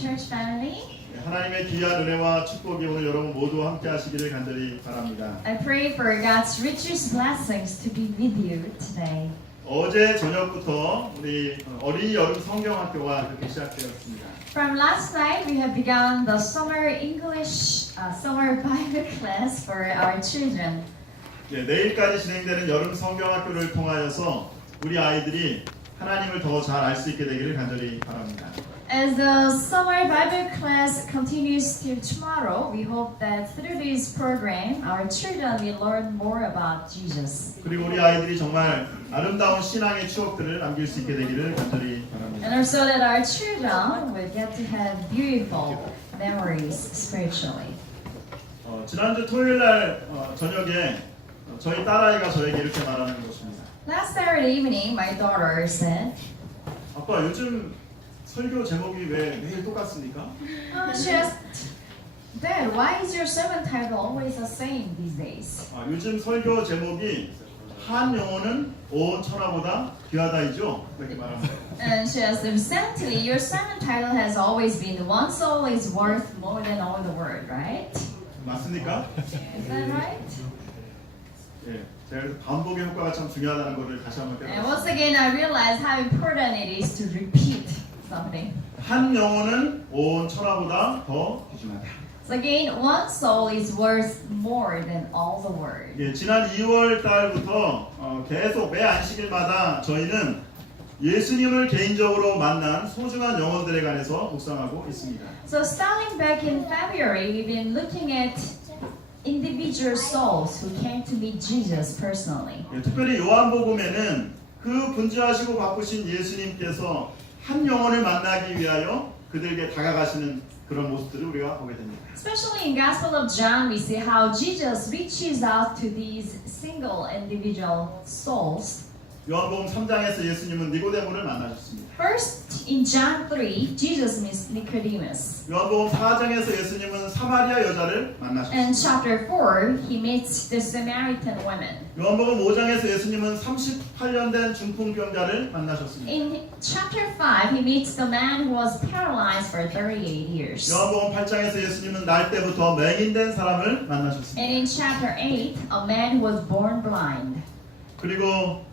Church family, 하나님의 귀한 은혜와 축복이 오늘 여러분 모두 함께 하시기를 간절히 바랍니다. I pray for God's richest blessings to be with you today. 어제 저녁부터 우리 어린이 여름 성경학교가 이렇게 시작되었습니다. From last night, we have begun the summer English, summer Bible class for our children. 내일까지 진행되는 여름 성경학교를 통하여서 우리 아이들이 하나님을 더 잘 알 수 있게 되기를 간절히 바랍니다. As the summer Bible class continues till tomorrow, we hope that through this program, our children will learn more about Jesus. 그리고 우리 아이들이 정말 아름다운 신앙의 추억들을 남길 수 있게 되기를 간절히 바랍니다. And also that our children will get to have beautiful memories spiritually. 지난주 토요일 날 저녁에 저희 딸아이가 저에게 이렇게 말하는 것입니다. Last Saturday evening, my daughter said, 아빠 요즘 설교 제목이 왜 매일 똑같습니까? she asked, Dad, why is your sermon title always the same these days? 요즘 설교 제목이 한 영혼은 온 천하보다 귀하다이죠? 이렇게 말합니다. And she asked, recently, your sermon title has always been one soul is worth more than all the world, right? 맞습니까? Is that right? 예, 제가 그래서 반복의 효과가 참 중요하다는 것을 다시 한번 And 깨달았습니다. once again, I realized how important it is to repeat something. 한 영혼은 온 천하보다 더 귀중하다. So again, one soul is worth more than all the world. 예, 지난 2월 달부터 계속 매 안식일마다 저희는 예수님을 개인적으로 만난 소중한 영혼들에 관해서 묵상하고 있습니다. So starting back in February, we've been looking at individual souls who came to meet Jesus personally. 예, 특별히 요한복음에는 그 분주하시고 바쁘신 예수님께서 한 영혼을 만나기 위하여 그들에게 다가가시는 그런 모습들을 우리가 보게 됩니다. Especially in Gospel of John, we see how Jesus reaches out to these single individual souls. 요한복음 3장에서 예수님은 니고데모를 만나셨습니다. First, in John 3, Jesus meets Nicodemus. 요한복음 4장에서 예수님은 사마리아 여자를 In 만나셨습니다. chapter 4, he meets the Samaritan woman. 요한복음 5장에서 예수님은 38년 된 중풍병자를 만나셨습니다. In chapter 5, he meets the man who was paralyzed for 38 years. 요한복음 8장에서 예수님은 날 때부터 맹인된 사람을 만나셨습니다. And in chapter 8, a man who was born blind. 그리고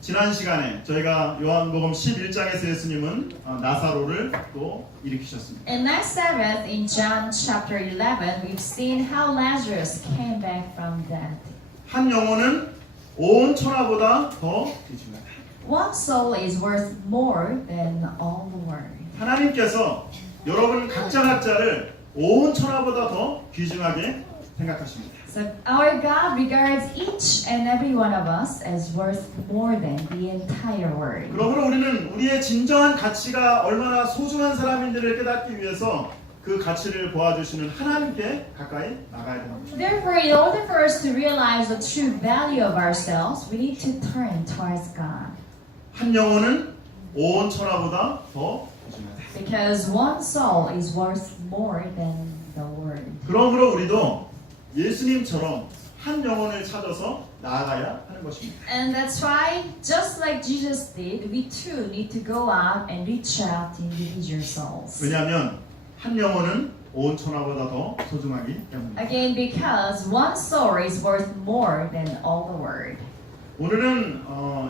지난 시간에 저희가 요한복음 11장에서 예수님은 나사로를 또 일으키셨습니다. And last Sabbath, in John chapter 11, we've seen how Lazarus came back from death. 한 영혼은 온 천하보다 더 귀중하다. One soul is worth more than all the world. 하나님께서 여러분 각자를 온 천하보다 더 귀중하게 생각하십니다. So our God regards each and every one of us as worth more than the entire world. 그러므로 우리는 우리의 진정한 가치가 얼마나 소중한 사람인지를 깨닫기 위해서 그 가치를 보아주시는 하나님께 가까이 나가야 됩니다. Therefore, in order for us to realize the true value of ourselves, we need to turn towards God. 한 영혼은 온 천하보다 더 귀중하다. Because one soul is worth more than the world. 그러므로 우리도 예수님처럼 한 영혼을 찾아서 나아가야 하는 것입니다. And that's why, just like Jesus did, we too need to go out and reach out to individual souls. 왜냐하면 한 영혼은 온 천하보다 더 소중하기 때문입니다. Again, because one soul is worth more than all the world. 오늘은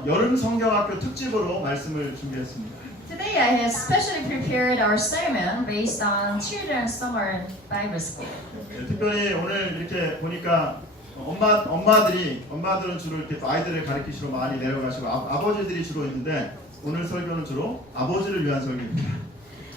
여름 성경학교 특집으로 말씀을 준비했습니다. Today I have specially prepared our sermon based on Children's Summer Bible School. 특별히 오늘 이렇게 보니까 엄마들은 주로 이렇게 또 아이들을 가르치시러 많이 내려가시고 아버지들이 주로 있는데 오늘 설교는 주로 아버지를 위한 설교입니다.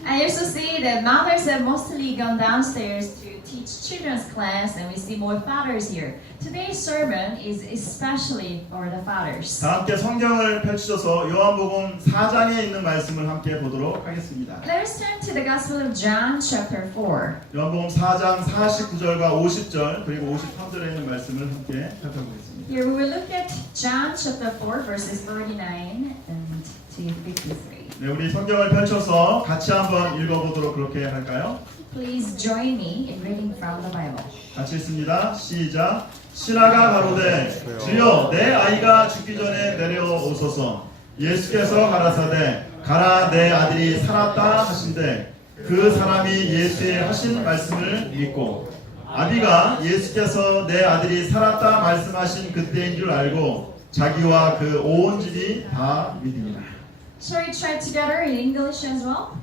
I also see that mothers have mostly gone downstairs to teach children's class, and we see more fathers here. Today's sermon is especially for the fathers. 다 함께 성경을 펼치셔서 요한복음 4장에 있는 말씀을 함께 보도록 하겠습니다. Let us turn to the Gospel of John, chapter 4. 요한복음 4장 49절과 50절 그리고 53절에 있는 말씀을 함께 살펴보겠습니다. Here we will look at John, chapter 4, verses 49 and to 53. 네, 우리 성경을 펼쳐서 같이 한번 읽어보도록 그렇게 할까요? Please join me in reading from the Bible. 같이 읽습니다. 시작. 신하가 가로되 주여 내 아이가 죽기 전에 내려오소서. 예수께서 가라사대 가라 내 아들이 살았다 하신대 그 사람이 예수의 하신 말씀을 믿고 아비가 예수께서 내 아들이 살았다 말씀하신 그때인 줄 알고 자기와 그 온 집이 다 믿으니라. Shall we try together in English as well?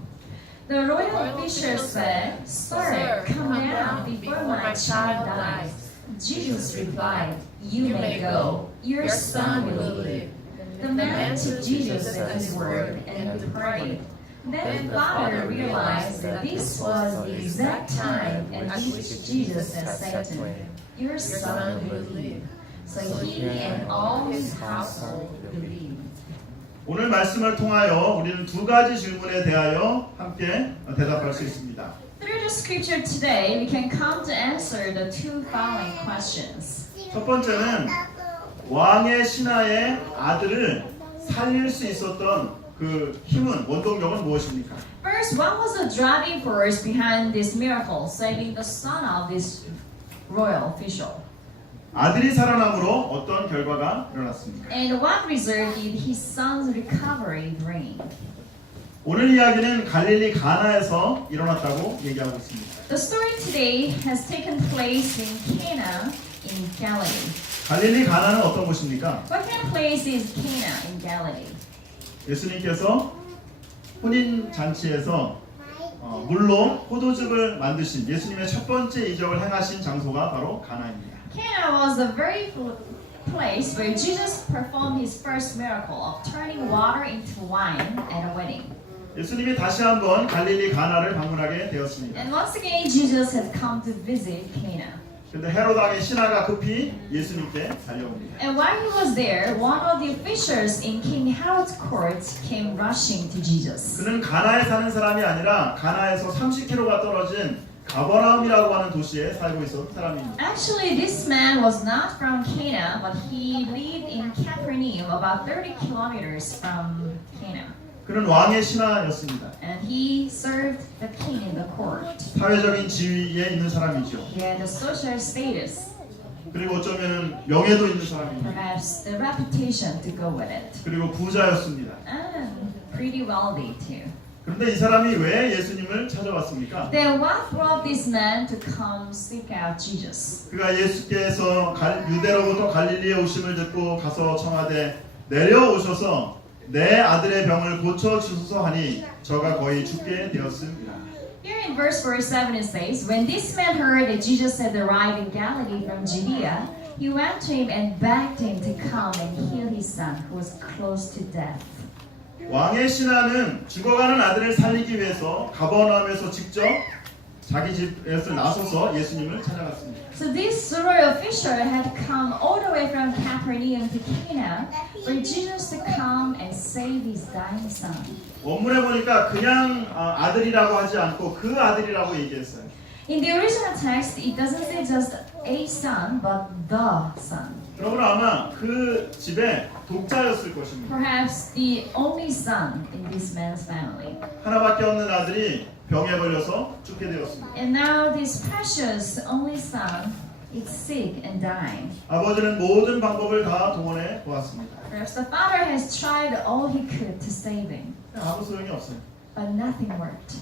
The royal official said, Sir, come down before my child dies. Jesus replied, You may go. Your son will live. The man took Jesus at his word and departed. Then the father realized that this was the exact time at which Jesus had said to him, Your son will live. So he and all his household believed. 오늘 말씀을 통하여 우리는 두 가지 질문에 대하여 함께 대답할 수 있습니다. Through the scripture today, we can come to answer the two following questions. 첫 번째는 왕의 신하의 아들을 살릴 수 있었던 그 힘은 원동력은 무엇입니까? First, what was the driving force behind this miracle, saving the son of this royal official? 아들이 살아남으로 어떤 결과가 일어났습니까? And what result did his son's recovery bring? 오늘 이야기는 갈릴리 가나에서 일어났다고 얘기하고 있습니다. The story today has taken place in Cana in Galilee. 갈릴리 가나는 어떤 곳입니까? What kind of place is Cana in Galilee? 예수님께서 혼인 잔치에서 물로 포도즙을 만드신 예수님의 첫 번째 이적을 행하신 장소가 바로 가나입니다. Cana was the very place where Jesus performed his first miracle of turning water into wine at a wedding. 예수님이 다시 한번 갈릴리 가나를 방문하게 되었습니다. And once again, Jesus had come to visit Cana. 그런데 헤롯 왕의 신하가 급히 예수님께 달려옵니다. And while he was there, one of the officials in King Herod's court came rushing to Jesus. 그는 가나에 사는 사람이 아니라 가나에서 30km가 떨어진 가버나움이라고 하는 도시에 살고 있었던 사람입니다. Actually, this man was not from Cana, but he lived in Capernaum, about 30 kilometers from Cana. 그는 왕의 신하였습니다. And he served the king in the court. 사회적인 지위에 있는 사람이죠. He had a social status, 그리고 어쩌면 명예도 있는 사람입니다. perhaps the reputation to go with it, 그리고 부자였습니다. and pretty wealthy too. 그런데 이 사람이 왜 예수님을 찾아왔습니까? Then what brought this man to come seek out Jesus? 그가 예수께서 유대로부터 갈릴리에 오심을 듣고 가서 청하되 내려오셔서 내 아들의 병을 고쳐 주소서 하니 저가 거의 죽게 되었습니다. Here in verse 47 it says, When this man heard that Jesus had arrived in Galilee from Judea, he went to him and begged him to come and heal his son, who was close to death. 왕의 신하는 죽어가는 아들을 살리기 위해서 가버나움에서 직접 자기 집에서 나서서 예수님을 찾아갔습니다. So this royal official had come all the way from Capernaum to Cana for Jesus to come and save his dying son. 원문에 보니까 그냥 아들이라고 하지 않고 그 아들이라고 얘기했어요. In the original text, it doesn't say just a son, but the son. 그러므로 아마 그 집에 독자였을 것입니다. Perhaps the only son in this man's family. 하나밖에 없는 아들이 병에 걸려서 죽게 되었습니다. And now this precious only son is sick and dying. 아버지는 모든 방법을 다 동원해 보았습니다. Perhaps the father has tried all he could to save him, 아무 소용이 없어요. but nothing worked.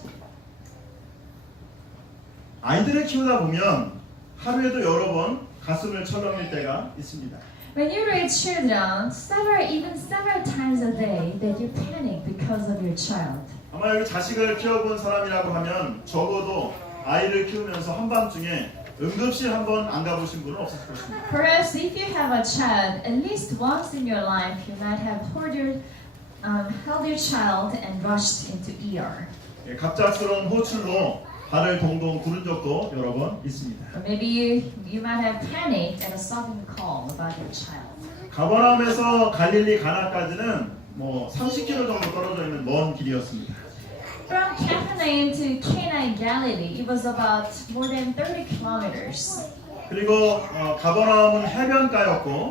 아이들을 키우다 보면 하루에도 여러 번 가슴을 철렁일 때가 있습니다. When you raise children, several times a day that you panic because of your child. 아마 여기 자식을 키워본 사람이라고 하면 적어도 아이를 키우면서 한밤중에 응급실 한번 안 가보신 분은 없을 것입니다. Perhaps if you have a child, at least once in your life, you might have held your child and rushed into ER. 갑작스러운 호출로 발을 동동 구른 적도 여러 번 있습니다. Or maybe you might have panicked at a sudden call about your child. 가버나움에서 갈릴리 가나까지는 30km 정도 떨어져 있는 먼 길이었습니다. From Capernaum to Cana in Galilee, it was about more than 30 kilometers. 그리고 가버나움은 해변가였고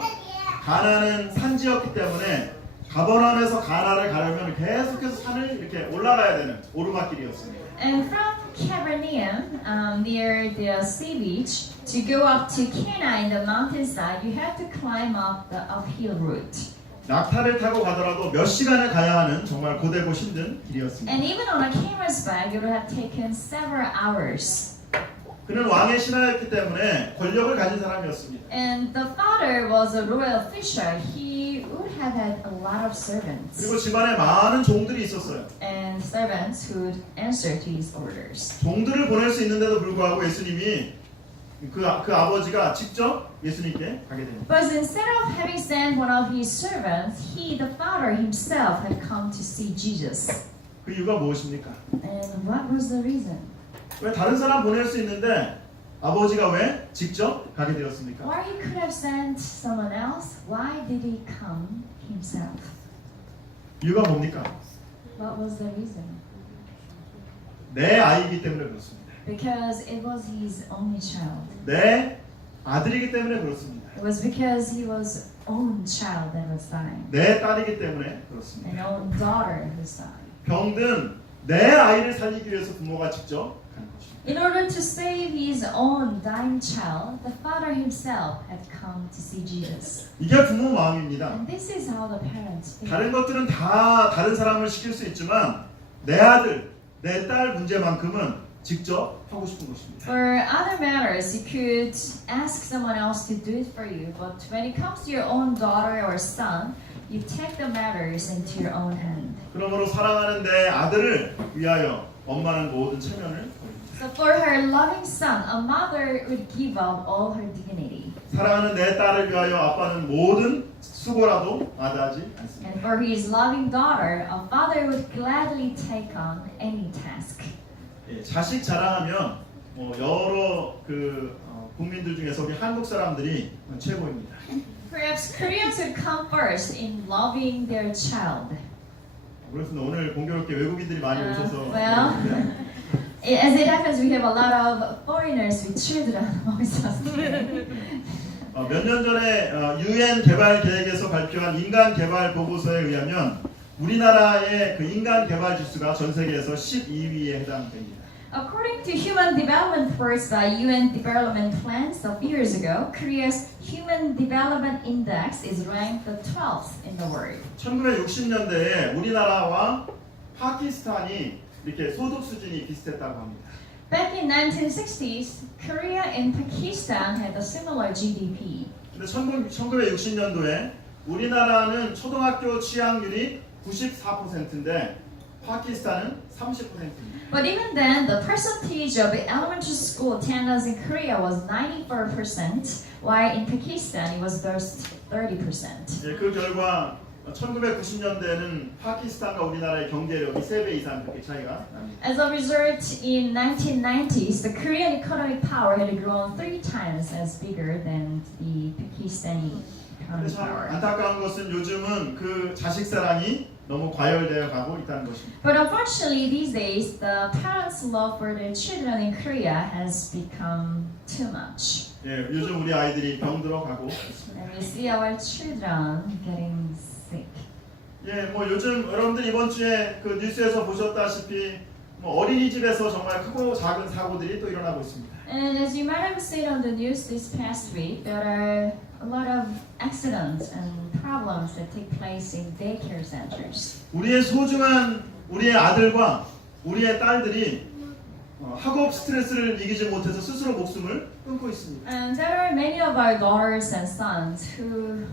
가나는 산지였기 때문에 가버나움에서 가나를 가려면 계속해서 산을 이렇게 올라가야 되는 오르막길이었습니다. And from Capernaum, near the sea beach, to go up to Cana in the mountainside, you had to climb up the uphill route. 낙타를 타고 가더라도 몇 시간을 가야 하는 정말 고되고 힘든 길이었습니다. And even on a camera's back, it would have taken several hours. 그는 왕의 신하였기 때문에 권력을 가진 사람이었습니다. And the father was a royal fisher. He would have had a lot of servants. 그리고 집안에 많은 종들이 있었어요. And servants who would answer to his orders. 종들을 보낼 수 있는데도 불구하고 예수님이 그 아버지가 직접 예수님께 가게 됩니다. But instead of having sent one of his servants, the father himself had come to see Jesus. 그 이유가 무엇입니까? And what was the reason? 왜 다른 사람 보낼 수 있는데 아버지가 왜 직접 가게 되었습니까? Why he could have sent someone else? Why did he come himself? 이유가 뭡니까? What was the reason? 내 아이이기 때문에 그렇습니다. Because it was his only child. 내 아들이기 때문에 그렇습니다. It was because he was own child that was dying. 내 딸이기 때문에 그렇습니다. An own daughter who was dying. 병든 내 아이를 살리기 위해서 부모가 직접 간 것입니다. In order to save his own dying child, the father himself had come to see Jesus. 이게 부모 마음입니다. And this is how the parents feel. 다른 것들은 다 다른 사람을 시킬 수 있지만 내 아들, 내 딸 문제만큼은 직접 하고 싶은 것입니다. For other matters, you could ask someone else to do it for you, but when it comes to your own daughter or son, you take the matters into your own hand. 그러므로 사랑하는 내 아들을 위하여 엄마는 모든 체면을 버립니다. So for her loving son, a mother would give up all her dignity. 사랑하는 내 딸을 위하여 아빠는 모든 수고라도 마다하지 않습니다. And for his loving daughter, a father would gladly take on any task. 예, 자식 자랑하면 여러 국민들 중에서 우리 한국 사람들이 최고입니다. Perhaps Koreans would come first in loving their child. 그렇습니다. 오늘 공교롭게 외국인들이 많이 오셔서 well, as it happens, we have a lot of foreigners with children amongst us today. 몇 년 전에 UN 개발 계획에서 발표한 인간 개발 보고서에 의하면 우리나라의 그 인간 개발 지수가 전 세계에서 12위에 해당됩니다. According to Human Development Reports by UN Development Plans of years ago, Korea's Human Development Index is ranked the 12th in the world. 1960년대에 우리나라와 파키스탄이 이렇게 소득 수준이 비슷했다고 합니다. Back in 1960s, Korea and Pakistan had a similar GDP. 근데 1960년도에 우리나라는 초등학교 취학률이 94%인데 파키스탄은 30%입니다. But even then, the percentage of elementary school attendance in Korea was 94%, while in Pakistan it was just 30%. 예, 그 결과 1990년대에는 파키스탄과 우리나라의 경제력이 3배 이상 그렇게 차이가 납니다. As a result, in 1990s, the Korean economic power had grown 3 times as bigger than the Pakistani economic 그래서 power. 안타까운 것은 요즘은 그 자식 사랑이 너무 과열되어 가고 있다는 것입니다. But unfortunately, these days, the parents' love for their children in Korea has become too much. 예, 요즘 우리 아이들이 병들어 가고 있습니다. And we see our children getting sick. 예, 뭐 요즘 여러분들 이번 주에 그 뉴스에서 보셨다시피 뭐 어린이집에서 정말 크고 작은 사고들이 또 일어나고 있습니다. And as you might have seen on the news this past week, there are a lot of accidents and problems that take place in daycare centers. 우리의 소중한 우리의 아들과 우리의 딸들이 학업 스트레스를 이기지 못해서 스스로 목숨을 끊고 있습니다. And there are many of our daughters and sons who,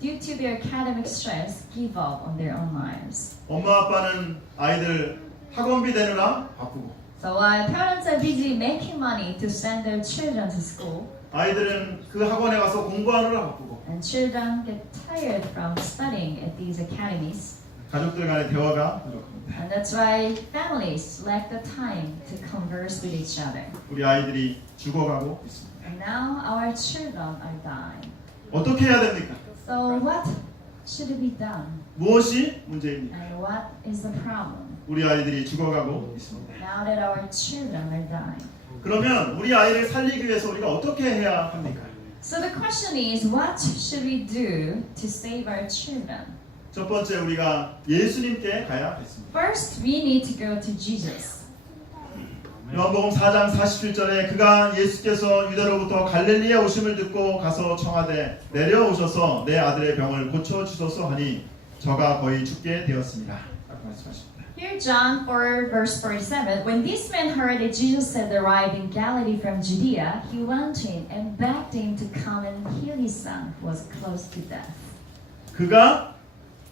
due to their academic stress, give up on their own lives. 엄마 아빠는 아이들 학원비 내느라 바쁘고 So while parents are busy making money to send their children to school, 아이들은 그 학원에 가서 공부하느라 바쁘고 and children get tired from studying at these academies, 가족들 간의 대화가 부족합니다. and that's why families lack the time to converse with each other. 우리 아이들이 죽어가고 있습니다. And now our children are dying. 어떻게 해야 됩니까? So what should be done? 무엇이 문제입니까? And what is the problem? 우리 아이들이 죽어가고 있습니다. Now that our children are dying. 그러면 우리 아이를 살리기 위해서 우리가 어떻게 해야 합니까? So the question is, what should we do to save our children? 첫 번째 우리가 예수님께 가야 했습니다. First, we need to go to Jesus. 요한복음 4장 47절에 그가 예수께서 유대로부터 갈릴리에 오심을 듣고 가서 청하되 내려오셔서 내 아들의 병을 고쳐주소서 하니 저가 거의 죽게 되었습니다. 라고 말씀하십니다. Here John 4 verse 47, when this man heard that Jesus had arrived in Galilee from Judea, he went to him and begged him to come and heal his son who was close to death. 그가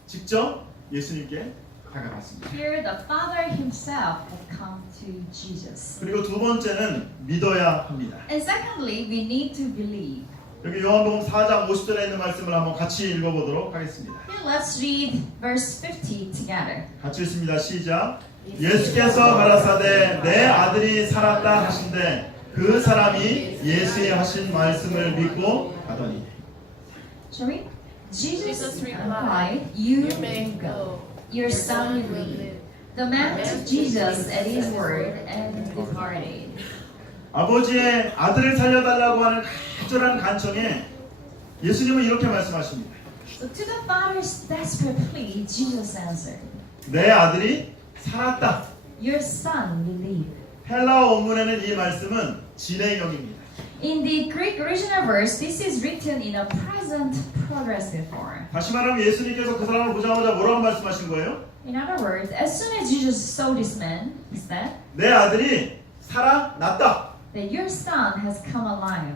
직접 예수님께 다가갔습니다. Here the Father himself had come to Jesus. 그리고 두 번째는 믿어야 합니다. And secondly, we need to believe. 여기 요한복음 4장 50절에 있는 말씀을 한번 같이 읽어보도록 하겠습니다. Here, let's read verse 50 together. 같이 읽습니다. 시작. 예수께서 가라사대 내 아들이 살았다 하신대 그 사람이 예수의 하신 말씀을 믿고 가더니. Shall we? Jesus replied, "You may go. Your son will live." The man took Jesus at his word and departed. 아버지의 아들을 살려달라고 하는 간절한 간청에 예수님은 이렇게 말씀하십니다. So to the father's desperate plea, Jesus answered, 내 아들이 살았다. "Your son will live." 헬라어 원문에는 이 말씀은 진행형입니다. In the Greek original verse, this is written in a present progressive form. 다시 말하면 예수님께서 그 사람을 보자마자 뭐라고 말씀하신 거예요? In other words, as soon as Jesus saw this man, he said 내 아들이 살아났다. that your son has come alive.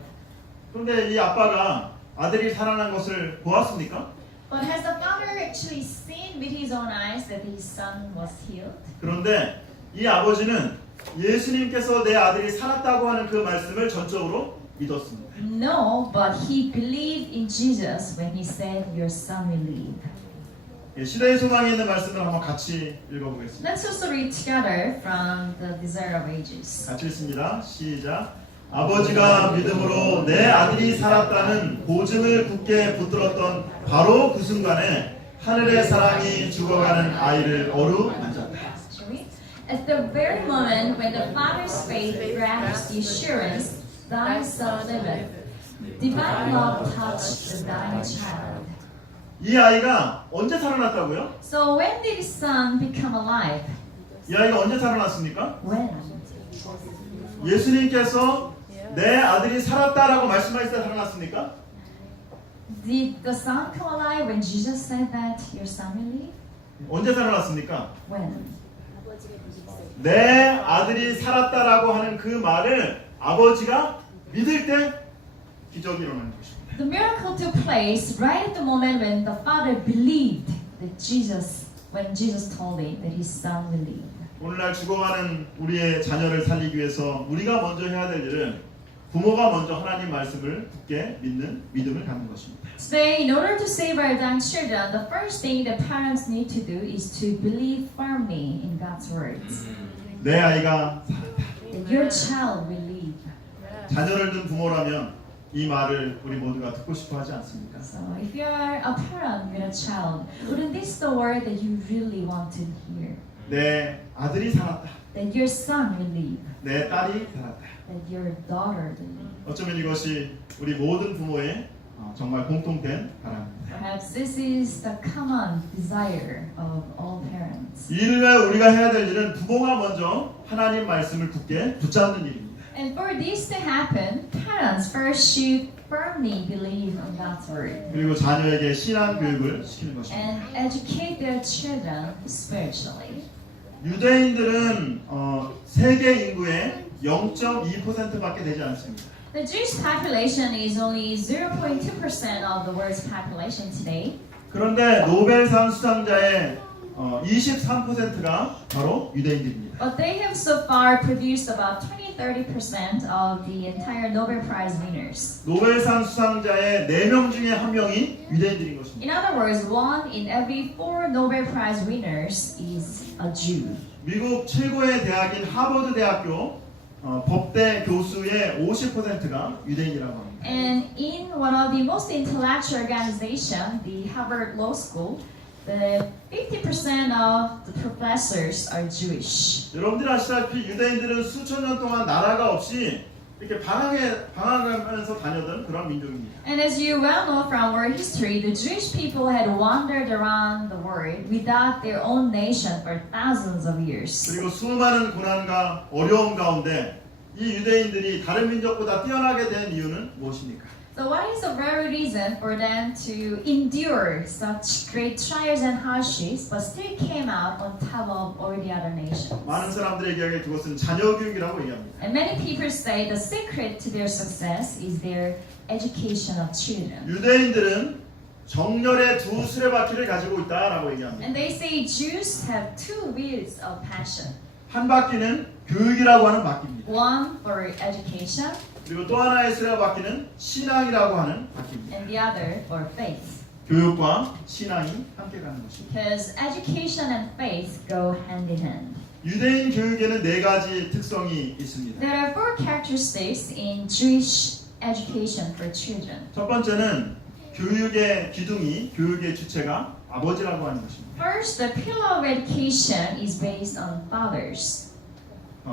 그런데 이 아빠가 아들이 살아난 것을 보았습니까? But has the father actually seen with his own eyes that his son was healed? 그런데 이 아버지는 예수님께서 내 아들이 살았다고 하는 그 말씀을 전적으로 믿었습니다. No, but he believed in Jesus when he said, "Your son will live." 예, 시대의 소망에 있는 말씀을 한번 같이 읽어보겠습니다. Let's also read together from the Desire of Ages. 같이 읽습니다. 시작. 아버지가 믿음으로 내 아들이 살았다는 보증을 굳게 붙들었던 바로 그 순간에 하늘의 사랑이 죽어가는 아이를 어루만졌다. Shall we? At the very moment when the father's faith grasped the assurance, "Thy son liveth," divine love touched the dying child. 이 아이가 언제 살아났다고요? So when did his son become alive? 이 아이가 언제 살아났습니까? When? 예수님께서 내 아들이 살았다라고 말씀하실 때 살아났습니까? Did the son come alive when Jesus said that your son will live? 언제 살아났습니까? When? 내 아들이 살았다라고 하는 그 말을 아버지가 믿을 때 기적이 일어나는 것입니다. The miracle took place right at the moment when the father believed that when Jesus told him that his son will live. 오늘날 죽어가는 우리의 자녀를 살리기 위해서 우리가 먼저 해야 될 일은 부모가 먼저 하나님 말씀을 굳게 믿는 믿음을 갖는 것입니다. Today, in order to save our young children, the first thing that parents need to do is to believe firmly in God's words. 내 아이가 살았다. That your child will live. 자녀를 둔 부모라면 이 말을 우리 모두가 듣고 싶어 하지 않습니까? So, if you are a parent with a child, wouldn't this the word that you really want to hear? 내 아들이 살았다. That your son will live. 내 딸이 살았다. That your daughter will live. 어쩌면 이것이 우리 모든 부모의 정말 공통된 바람입니다. Perhaps this is the common desire of all parents. 이 일을 위해 우리가 해야 될 일은 부모가 먼저 하나님 말씀을 굳게 붙잡는 일입니다. And for this to happen, parents first should firmly believe in God's word 그리고 자녀에게 신앙 교육을 시키는 것입니다. and educate their children spiritually. 유대인들은 세계 인구의 0.2%밖에 되지 않습니다. The Jewish population is only 0.2% of the world's population today. 그런데 노벨상 수상자의 23%가 바로 유대인들입니다. But they have so far produced about 20-30% of the entire Nobel Prize winners. 노벨상 수상자의 4명 중에 1명이 유대인들인 것입니다. In other words, 1 in every 4 Nobel Prize winners is a Jew. 미국 최고의 대학인 하버드 대학교 법대 교수의 50%가 유대인이라고 합니다. And in one of the most intellectual organization, the Harvard Law School, the 50% of the professors are Jewish. 여러분들이 아시다시피 유대인들은 수천 년 동안 나라가 없이 이렇게 방황하면서 다녔던 그런 민족입니다. And as you well know from world history, the Jewish people had wandered around the world without their own nation for thousands of years. 그리고 수많은 고난과 어려움 가운데 이 유대인들이 다른 민족보다 뛰어나게 된 이유는 무엇입니까? So what is the very reason for them to endure such great trials and hardships but still came out on top of all the other nations? 많은 사람들의 이야기에 그것은 자녀 교육이라고 얘기합니다. And many people say the secret to their success is their education of children. 유대인들은 정렬의 두 수레바퀴를 가지고 있다라고 얘기합니다. And they say Jews have two wheels of passion. 한 바퀴는 교육이라고 하는 바퀴입니다. One for education 그리고 또 하나의 수레바퀴는 신앙이라고 하는 바퀴입니다. and the other for faith. 교육과 신앙이 함께 가는 것입니다. Because education and faith go hand in hand. 유대인 교육에는 네 가지 특성이 있습니다. There are four characteristics in Jewish education for children. 첫 번째는 교육의 기둥이, 교육의 주체가 아버지라고 하는 것입니다. First, the pillar of education is based on fathers.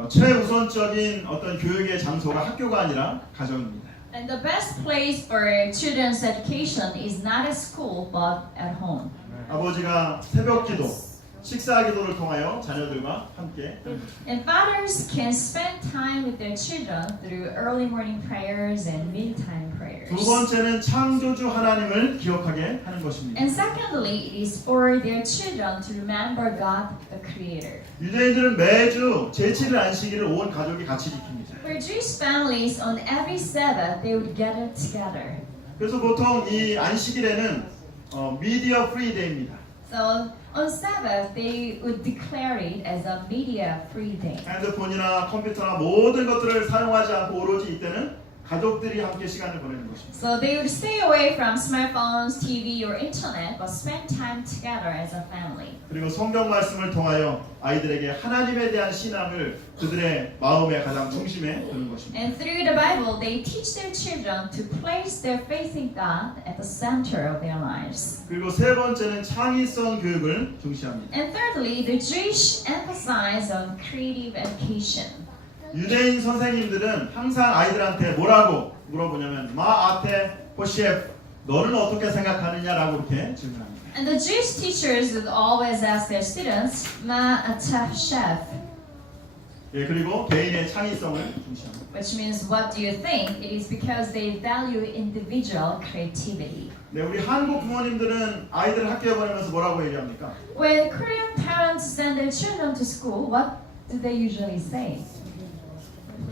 최우선적인 어떤 교육의 장소가 학교가 아니라 가정입니다. And the best place for children's education is not at school but at home. 아버지가 새벽 기도, 식사 기도를 통하여 자녀들과 함께 하는 것입니다. And fathers can spend time with their children through early morning prayers and mealtime prayers. 두 번째는 창조주 하나님을 기억하게 하는 것입니다. And secondly, it is for their children to remember God, the Creator. 유대인들은 매주 제7일 안식일을 온 가족이 같이 지킵니다. For Jewish families, on every Sabbath, they would gather together. 그래서 보통 이 안식일에는 미디어 프리 데이입니다. So on Sabbath, they would declare it as a media-free day. 핸드폰이나 컴퓨터나 모든 것들을 사용하지 않고 오로지 이때는 가족들이 함께 시간을 보내는 것입니다. So they would stay away from smartphones, TV, or internet, but spend time together as a family. 그리고 성경 말씀을 통하여 아이들에게 하나님에 대한 신앙을 그들의 마음의 가장 중심에 두는 것입니다. And through the Bible, they teach their children to place their faith in God at the center of their lives. 그리고 세 번째는 창의성 교육을 중시합니다. And thirdly, the Jewish emphasize on creative education. 유대인 선생님들은 항상 아이들한테 뭐라고 물어보냐면 마 아테 호시에프 너는 어떻게 생각하느냐라고 이렇게 질문합니다. And the Jewish teachers would always ask their students, Ma ataf chef, 예, 그리고 개인의 창의성을 중시합니다. which means what do you think? It is because they value individual creativity. 네, 우리 한국 부모님들은 아이들을 학교에 보내면서 뭐라고 얘기합니까? When Korean parents send their children to school, what do they usually say?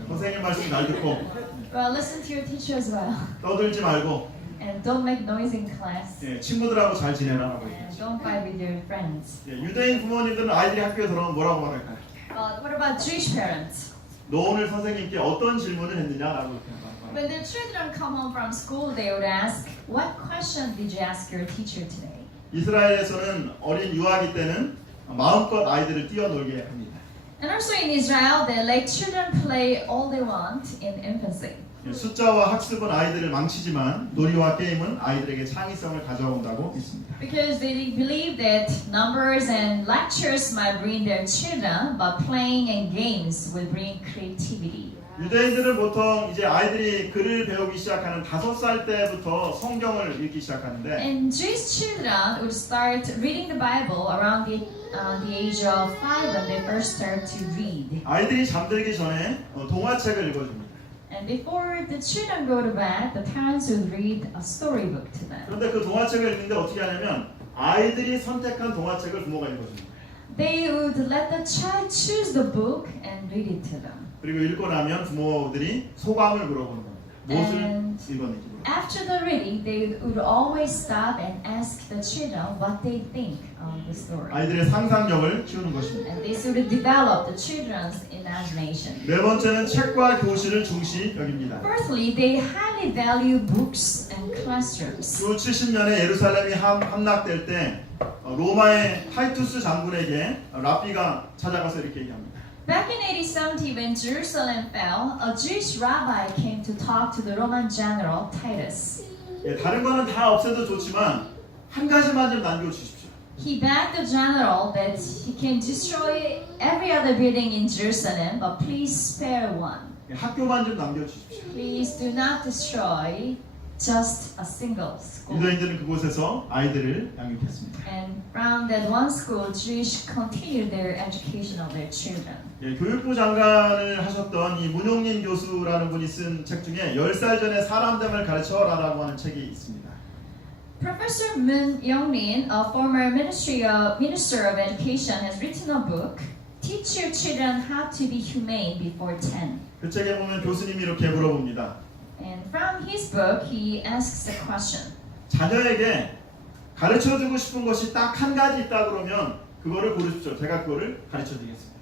선생님 말씀 잘 듣고 Well, listen to your teacher as well. 떠들지 말고 And don't make noise in class. 예, 친구들하고 잘 지내라라고 And 얘기하죠. don't fight with your friends. 예, 유대인 부모님들은 아이들이 학교에 들어오면 뭐라고 말할까요? What about Jewish parents? 너 오늘 선생님께 어떤 질문을 했느냐라고 이렇게 말합니다. When their children come home from school, they would ask, what question did you ask your teacher today? 이스라엘에서는 어린 유아기 때는 마음껏 아이들을 뛰어놀게 합니다. And also in Israel, they let children play all they want in infancy. 예, 숫자와 학습은 아이들을 망치지만 놀이와 게임은 아이들에게 창의성을 가져온다고 믿습니다. Because they believe that numbers and lectures might bring their children, but playing and games will bring creativity. 유대인들은 보통 이제 아이들이 글을 배우기 시작하는 5살 때부터 성경을 읽기 시작하는데 And Jewish children would start reading the Bible around the age of 5 when they first start to read. 아이들이 잠들기 전에 동화책을 읽어줍니다. And before the children go to bed, the parents would read a storybook to them. 그런데 그 동화책을 읽는데 어떻게 하냐면 아이들이 선택한 동화책을 부모가 읽어줍니다. They would let the child choose the book and read it to them. 그리고 읽고 나면 부모들이 소감을 물어보는 겁니다. 무엇을 읽었는지 물어봅니다. After the reading, they would always stop and ask the children what they think of the story. 아이들의 상상력을 키우는 것입니다. And this would develop the children's imagination. 네 번째는 책과 교실을 중시 여깁니다. Fourthly, they highly value books and classrooms. 주 70년에 예루살렘이 함락될 때 로마의 타이투스 장군에게 랍비가 찾아가서 이렇게 얘기합니다. Back in AD 70, when Jerusalem fell, a Jewish rabbi came to talk to the Roman general Titus. 예, 다른 거는 다 없애도 좋지만 한 가지만 좀 남겨주십시오. He begged the general that he can destroy every other building in Jerusalem, but please spare one. 학교만 좀 남겨주십시오. Please do not destroy just a single school. 유대인들은 그곳에서 아이들을 양육했습니다. And from that one school, Jewish continued their education of their children. 예, 교육부 장관을 하셨던 이 문용린 교수라는 분이 쓴 책 중에 10살 전에 사람됨을 가르쳐라라고 하는 책이 있습니다. Professor Moon Young-min, a former Minister of Education, has written a book, Teach Your Children How to Be Humane Before 10. 그 책에 보면 교수님이 이렇게 물어봅니다. And from his book, he asks a question. 자녀에게 가르쳐주고 싶은 것이 딱 한 가지 있다 그러면 그거를 고르십시오. 제가 그거를 가르쳐드리겠습니다.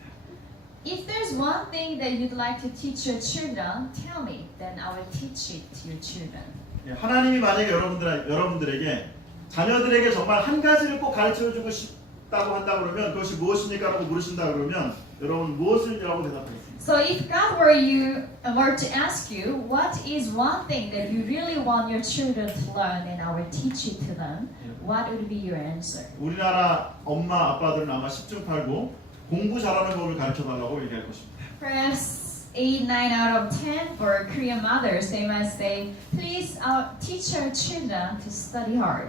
If there's one thing that you'd like to teach your children, tell me, then I will teach it to your children. 예, 하나님이 만약에 여러분들에게 자녀들에게 정말 한 가지를 꼭 가르쳐주고 싶다고 한다 그러면 그것이 무엇입니까? 라고 물으신다 그러면 여러분 무엇을이라고 대답하겠습니까? So if God were to ask you, what is one thing that you really want your children to learn and I will teach it to them, what would be your answer? 우리나라 엄마 아빠들은 아마 10중 8구 공부 잘하는 법을 가르쳐달라고 얘기할 것입니다. Perhaps 8, 9 out of 10 for Korean mothers, they might say, please teach our children to study hard.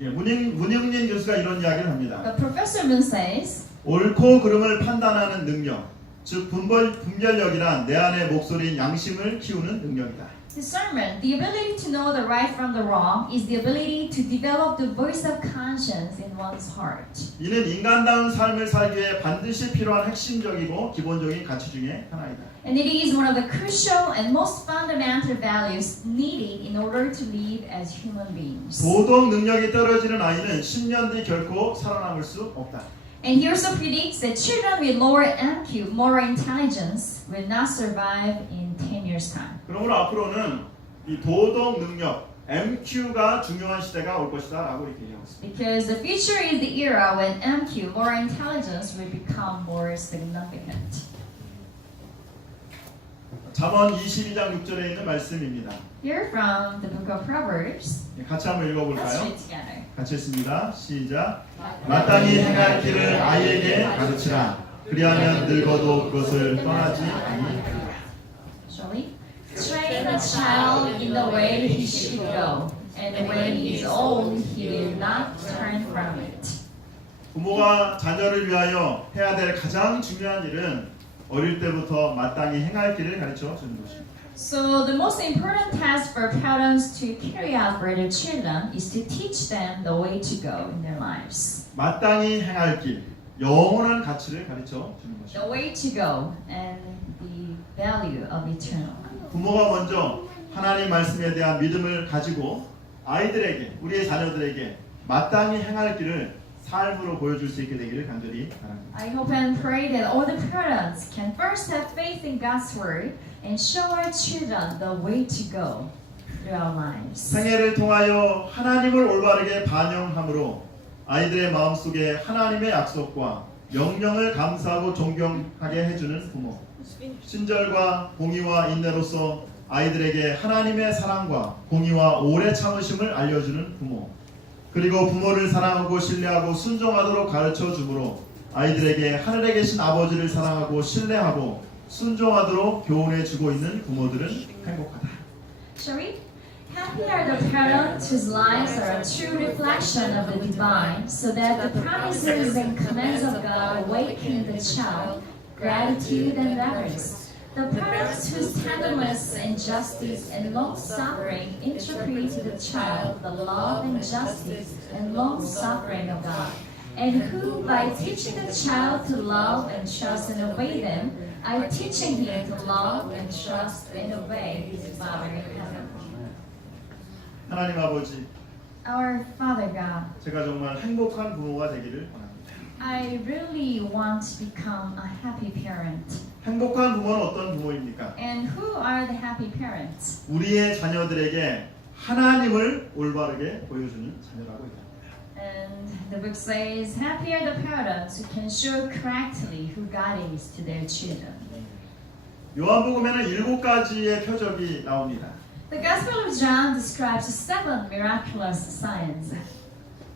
예, 문영린 교수가 이런 이야기를 합니다. But Professor Moon says, 옳고 그름을 판단하는 능력, 즉 분별력이란 내 안의 목소리인 양심을 키우는 능력이다. discernment, the ability to know the right from the wrong, is the ability to develop the voice of conscience in one's heart. 이는 인간다운 삶을 살기 위해 반드시 필요한 핵심적이고 기본적인 가치 중에 하나이다. And it is one of the crucial and most fundamental values needed in order to live as human beings. 도덕 능력이 떨어지는 아이는 10년 뒤 결코 살아남을 수 없다. And he also predicts that children with lower MQ, moral intelligence, will not survive in 10 years' time. 그러므로 앞으로는 이 도덕 능력, MQ가 중요한 시대가 올 것이다라고 이렇게 얘기하고 있습니다. Because the future is the era when MQ, moral intelligence, will become more significant. 잠언 22장 6절에 있는 말씀입니다. Here from the book of Proverbs, 같이 한번 let's 읽어볼까요? read together. 같이 했습니다. 시작. 마땅히 행할 길을 아이에게 가르치라. 그리하면 늙어도 그것을 떠나지 아니하리라. Shall we? Train a child in the way he should go, and when he is old, he will not turn from it. 부모가 자녀를 위하여 해야 될 가장 중요한 일은 어릴 때부터 마땅히 행할 길을 가르쳐 주는 것입니다. So the most important task for parents to carry out for their children is to teach them the way to go in their lives. 마땅히 행할 길, 영원한 가치를 가르쳐 주는 The 것입니다. way to go and the value of eternal. 부모가 먼저 하나님 말씀에 대한 믿음을 가지고 아이들에게, 우리의 자녀들에게 마땅히 행할 길을 삶으로 보여줄 수 있게 되기를 간절히 바랍니다. I hope and pray that all the parents can first have faith in God's word and show our children the way to go through our lives. 생애를 통하여 하나님을 올바르게 반영함으로 아이들의 마음속에 하나님의 약속과 명령을 감사하고 존경하게 해주는 부모, 친절과 공의와 인내로서 아이들에게 하나님의 사랑과 공의와 오래 참으심을 알려주는 부모, 그리고 부모를 사랑하고 신뢰하고 순종하도록 가르쳐 주므로 아이들에게 하늘에 계신 아버지를 사랑하고 신뢰하고 순종하도록 교훈해 주고 있는 부모들은 행복하다. Shall we? Happy are the parents whose lives are a true reflection of the divine, so that the promises and commands of God awaken the child gratitude and reverence. The parents whose tenderness and justice and long-suffering interpret to the child the love and justice and long-suffering of God, and who, by teaching the child to love and trust and obey them, are teaching him to love and trust and obey his Father in heaven. 하나님 아버지, Our Father God, 제가 정말 행복한 부모가 되기를 바랍니다. I really want to become a happy parent. 행복한 부모는 어떤 부모입니까? And who are the happy parents? 우리의 자녀들에게 하나님을 올바르게 보여주는 자녀라고 얘기합니다. And the book says, happy are the parents who can show correctly who God is to their children. 요한복음에는 7가지의 표적이 나옵니다. The Gospel of John describes 7 miraculous signs.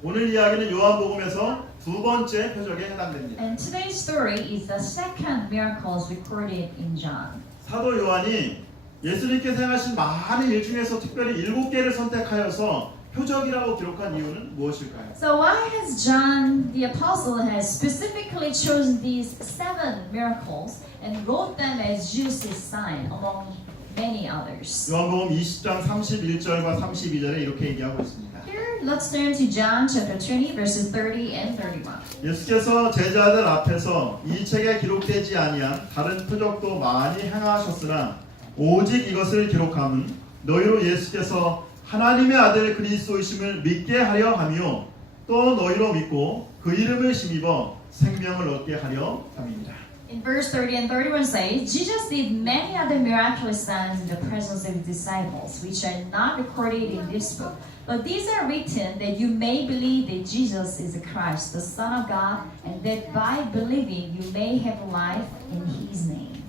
오늘 이야기는 요한복음에서 두 번째 표적에 해당됩니다. And today's story is the second miracles recorded in John. 사도 요한이 예수님께서 행하신 많은 일 중에서 특별히 7개를 선택하여서 표적이라고 기록한 이유는 무엇일까요? So why has John the apostle has specifically chosen these 7 miracles and wrote them as Jesus' sign among many others? 요한복음 20장 31절과 32절에 이렇게 얘기하고 있습니다. Here, let's turn to John chapter 20 verses 30 and 31. 예수께서 제자들 앞에서 이 책에 기록되지 아니한 다른 표적도 많이 행하셨으나 오직 이것을 기록함은 너희로 예수께서 하나님의 아들 그리스도이심을 믿게 하려 하며 또 너희로 믿고 그 이름을 힘입어 생명을 얻게 하려 함입니다. In verse 30 and 31 says, Jesus did many other miraculous signs in the presence of his disciples, which are not recorded in this book. But these are written that you may believe that Jesus is the Christ, the Son of God, and that by believing you may have life in his name.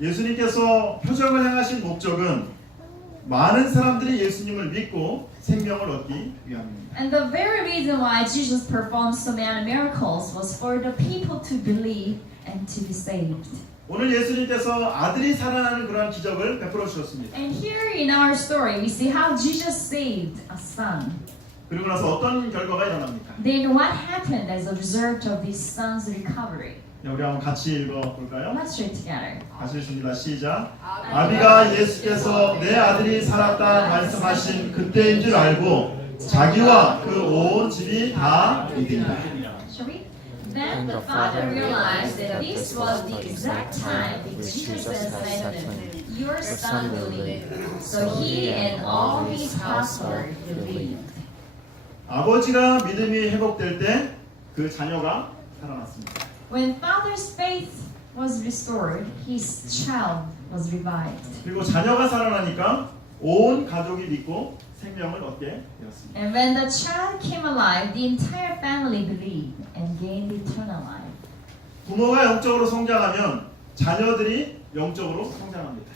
예수님께서 표적을 행하신 목적은 많은 사람들이 예수님을 믿고 생명을 얻기 위함입니다. And the very reason why Jesus performed so many miracles was for the people to believe and to be saved. 오늘 예수님께서 아들이 살아나는 그러한 기적을 베풀어 주셨습니다. And here in our story, we see how Jesus saved a son. 그리고 나서 어떤 결과가 일어납니까? Then what happened as a result of this son's recovery? 우리 한번 같이 읽어볼까요? Let's read together. 같이 읽습니다. 시작. 아비가 예수께서 내 아들이 살았다 말씀하신 그때인 줄 알고 자기와 그 온 집이 다 믿으니라. Shall we? Then the father realized that this was the exact time that Jesus had said to him, "Your son will live." So he and all his household believed. 아버지가 믿음이 회복될 때 그 자녀가 살아났습니다. When father's faith was restored, his child was revived. 그리고 자녀가 살아나니까 온 가족이 믿고 생명을 얻게 되었습니다. And when the child came alive, the entire family believed and gained eternal life. 부모가 영적으로 성장하면 자녀들이 영적으로 성장합니다.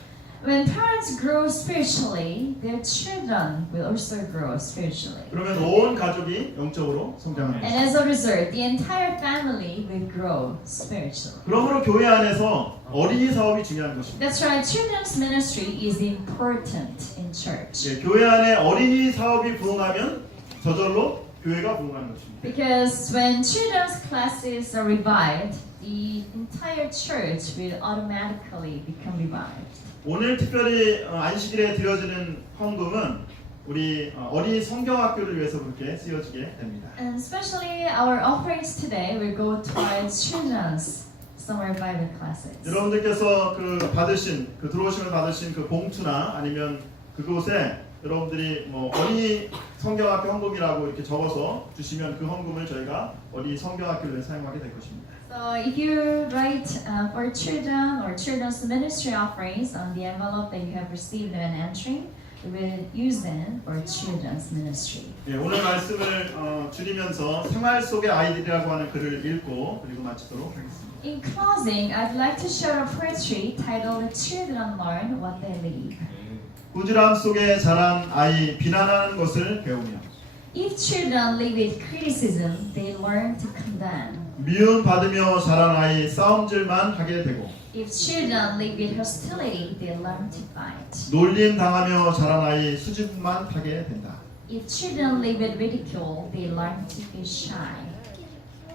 When parents grow spiritually, their children will also grow spiritually. 그러면 온 가족이 영적으로 성장합니다. And as a result, the entire family will grow spiritually. 그러므로 교회 안에서 어린이 사업이 중요한 것입니다. That's right, children's ministry is important in church. 예, 교회 안에 어린이 사업이 부흥하면 저절로 교회가 부흥하는 것입니다. Because when children's classes are revived, the entire church will automatically become revived. 오늘 특별히 안식일에 드려지는 헌금은 우리 어린이 성경학교를 위해서 그렇게 쓰여지게 됩니다. And especially our offerings today will go towards children's summer Bible classes. 여러분들께서 들어오시면 받으신 그 봉투나 아니면 그곳에 여러분들이 어린이 성경학교 헌금이라고 이렇게 적어서 주시면 그 헌금을 저희가 어린이 성경학교를 사용하게 될 것입니다. So if you write for children or children's ministry offerings on the envelope that you have received when entering, we will use them for children's ministry. 예, 오늘 말씀을 줄이면서 생활 속의 아이들이라고 하는 글을 읽고 그리고 마치도록 하겠습니다. In closing, I'd like to share a poetry titled "Children Learn What They Live." 꾸지람 속에 자란 아이 비난하는 것을 배우며 If children live with criticism, they learn to condemn. 미움 받으며 자란 아이 싸움질만 하게 되고 If children live with hostility, they learn to fight. 놀림 당하며 자란 아이 수줍음만 타게 된다. If children live with ridicule, they learn to be shy.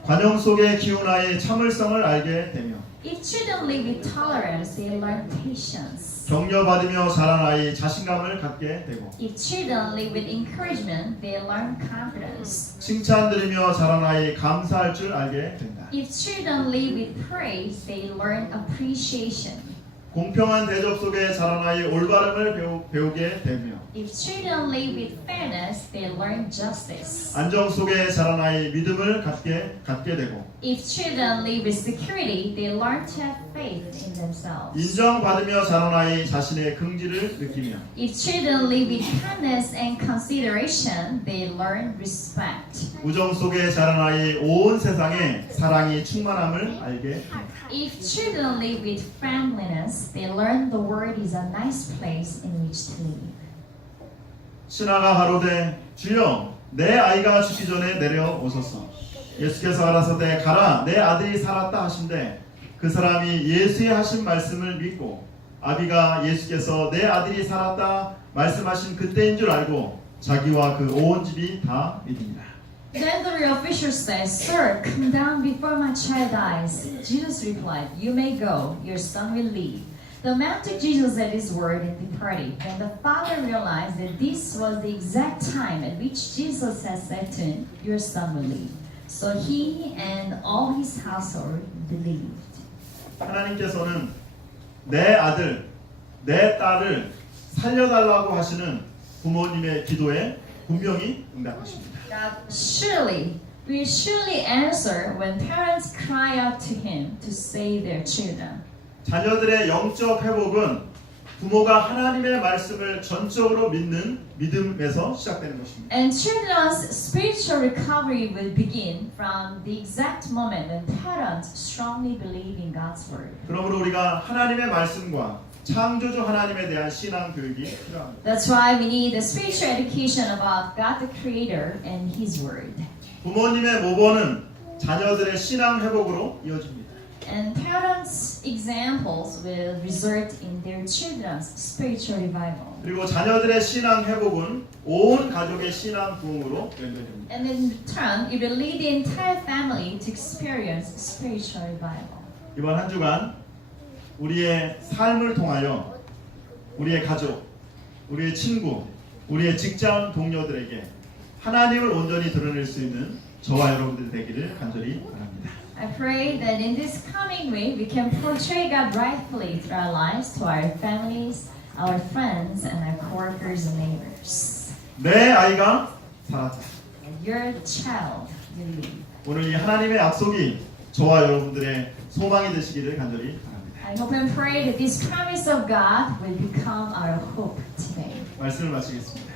관용 속에 키운 아이 참을성을 알게 되며 If children live with tolerance, they learn patience. 격려받으며 자란 아이 자신감을 갖게 되고 If children live with encouragement, they learn confidence. 칭찬 들으며 자란 아이 감사할 줄 알게 된다. If children live with praise, they learn appreciation. 공평한 대접 속에 자란 아이 올바름을 배우게 되며 If children live with fairness, they learn justice. 안정 속에 자란 아이 믿음을 갖게 되고 If children live with security, they learn to have faith in themselves. 인정받으며 자란 아이 자신의 긍지를 느끼며 If children live with kindness and consideration, they learn respect. 우정 속에 자란 아이 온 세상에 사랑이 충만함을 알게 된다. If children live with friendliness, they learn the world is a nice place in which to live. 신하가 가로되 주여 내 아이가 죽기 전에 내려오소서. 예수께서 가라사대 가라 내 아들이 살았다 하신대 그 사람이 예수의 하신 말씀을 믿고 아비가 예수께서 내 아들이 살았다 말씀하신 그때인 줄 알고 자기와 그 온 집이 다 믿습니다. Then the official said, Sir, come down before my child dies. Jesus replied, You may go, your son will live. The man took Jesus at his word and departed. When the father realized that this was the exact time at which Jesus had said to him, Your son will live. So he and all his household believed. 하나님께서는 내 아들, 내 딸을 살려달라고 하시는 부모님의 기도에 분명히 응답하십니다. God will surely answer when parents cry out to him to save their children. 자녀들의 영적 회복은 부모가 하나님의 말씀을 전적으로 믿는 믿음에서 시작되는 것입니다. And children's spiritual recovery will begin from the exact moment when parents strongly believe in God's word. 그러므로 우리가 하나님의 말씀과 창조주 하나님에 대한 신앙 교육이 필요합니다. That's why we need a spiritual education about God the Creator and His Word. 부모님의 모범은 자녀들의 신앙 회복으로 이어집니다. And parents' examples will result in their children's spiritual revival. 그리고 자녀들의 신앙 회복은 온 가족의 신앙 부흥으로 연결됩니다. And in turn, it will lead the entire family to experience spiritual revival. 이번 한 주간 우리의 삶을 통하여 우리의 가족, 우리의 친구, 우리의 직장 동료들에게 하나님을 온전히 드러낼 수 있는 저와 여러분들 되기를 간절히 바랍니다. I pray that in this coming week we can portray God rightfully through our lives to our families, our friends, and our coworkers and neighbors. 내 아이가 살았다. And your child will live. 오늘 이 하나님의 약속이 저와 여러분들의 소망이 되시기를 간절히 바랍니다. I hope and pray that this promise of God will become our hope today. 말씀을 마치겠습니다.